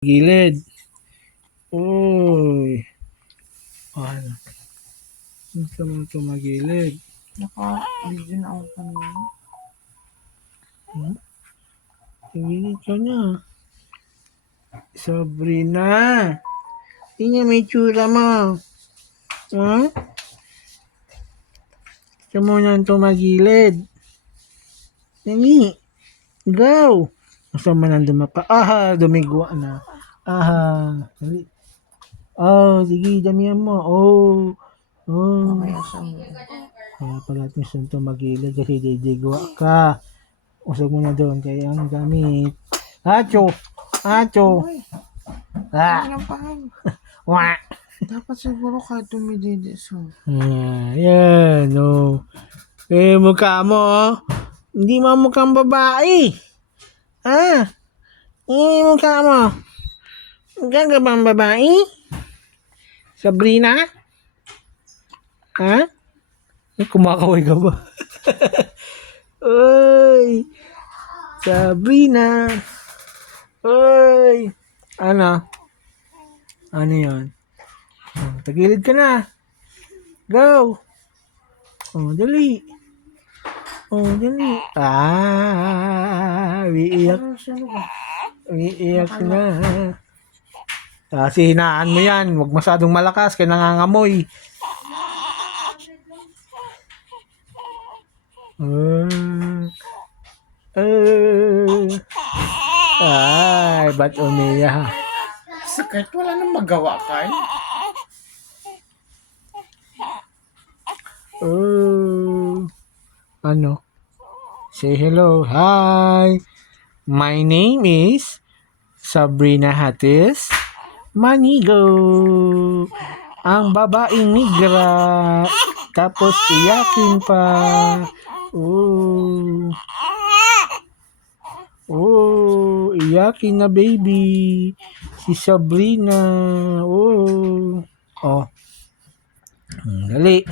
Gilid. Uy. Ano? Gusto mo tumagilid? Naka-video na ako kanina. Tumigil ka na. Sabrina. Tingnan may tsura mo. Ha? Gusto mo nang tumagilid? Dali. Go. Gusto mo nang dumapa? Aha, dumigwa na. Aha. Dali. Oh, sige, damihan mo. Oh. Oh. Okay, asam mo. Kaya pala gusto tumagilid kasi didigwa ka. Usog mo na doon kaya ang gamit. Acho! Acho! Uy, Ah! ano pa nga? Wah! Dapat siguro kahit tumididis. Yan, oh. Eh, mukha mo, oh. Hindi mo mukhang babae. Ah! Eh, mukha mo. Mukha ka bang babae? Sabrina? Ha? Eh, kumakaway ka ba? Uy! Sabrina! Uy! Ano? Ano yun? Oh, tagilid ka na. Go! Oh, dali. Oh, dali. Ah! Umiiyak. Sino ba? Umiiyak na. Kasi hinaan mo yan. Huwag masyadong malakas. Kaya nangangamoy. Ay, ba't umiyak? Sakit, wala nang magawa kay. Ano? Say hello. Hi. My name is Sabrina Hatis Manigo. Ang babaeng migra. Tapos iyakin pa. Oh. Oh, iyakin na baby. Si Sabrina. Oh. Oh. Dali.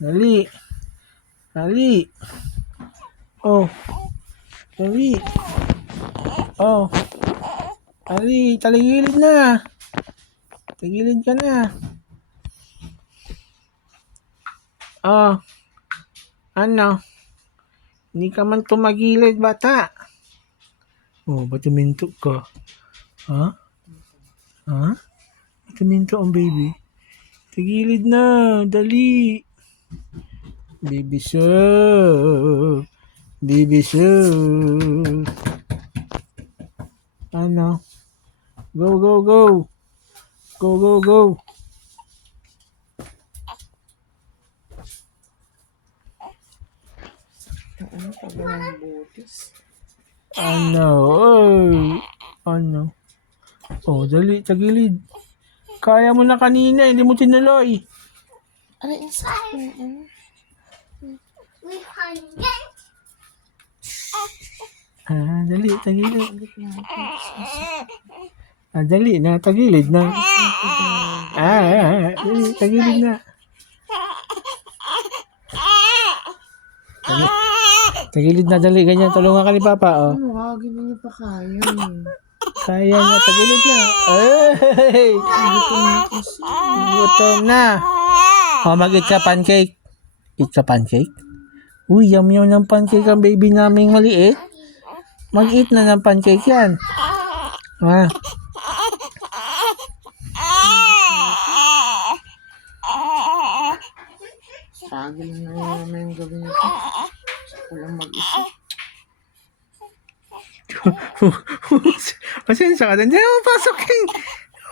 Dali. Dali. Oh. Dali. Oh. Dali. Taligilid na. Tagilid ka na. Oh. Ano? Hindi ka man tumagilid, bata. Oh, ba't tuminto ka? Ha? Ha? Ba't tuminto ang baby? Tagilid na. Dali. Baby Sue. Baby Sue. Ano? Go, go, go. Go, go, go. Ano pa ba ng butis? Ano? Oy. Ano? Oh, dali. Tagilid. Kaya mo na kanina. Hindi mo tinuloy. Ano isa? Ah, dali. Tagilid. Ah, dali na. Tagilid na. Dali. Tagilid na. Tagilid na. Dali. Ganyan. Tulungan ka ni Papa. Oh. Ano nga, hindi niyo pa kaya. Kaya na. Tagilid na. Ay! Gutom na. Oh, mag-eat ka pancake. Eat ka pancake? Uy, yum-yum ng pancake ang baby naming maliit. Mag-eat na ng pancake yan. Ah. Struggle na naman yung gabi nito. Walang mag-isip. Pasensya ka. Hindi ako pasokin.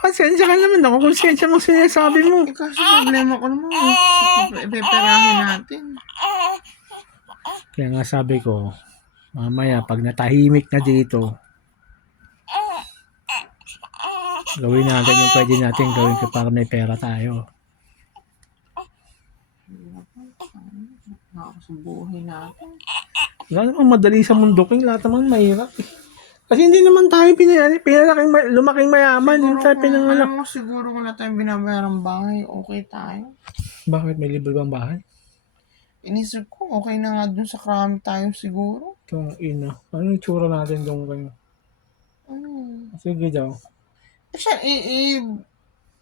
Pasensya ka naman. Ako konsensya mo sinasabi mo. Eh kasi problema ko naman. Ipeperahin natin. Kaya nga sabi ko, mamaya pag natahimik na dito, gawin natin yung pwede natin gawin para may pera tayo. Nakakasubuhin natin. Wala namang madali sa mundo king lahat naman mahirap. Kasi hindi naman tayo lumaking mayaman. Hindi tayo pinanganak. Alam mo, siguro kung na tayong binabayarang bahay, okay tayo. Bakit may libre bang bahay? Inisip ko, okay na nga dun sa krami tayo siguro. Itong ina. Ano yung tsura natin doon kayo? Sige daw. Siya,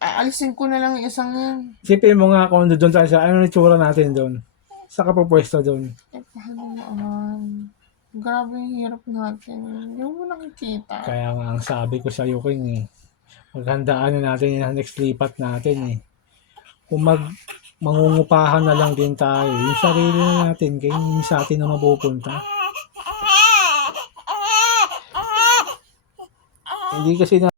aalisin ko na lang yung isang yan. Isipin mo nga kung doon tayo sa ano yung itsura natin doon. Sa kapupwesto doon. Eh, paano naman? Grabe yung hirap natin. Hindi mo nakikita. Kaya nga ang sabi ko sa iyo, King, eh. Maghandaan na natin yung next lipat natin eh. Kung mangungupahan na lang din tayo, yung sarili na natin, kaya yung sa atin na mapupunta. Hindi kasi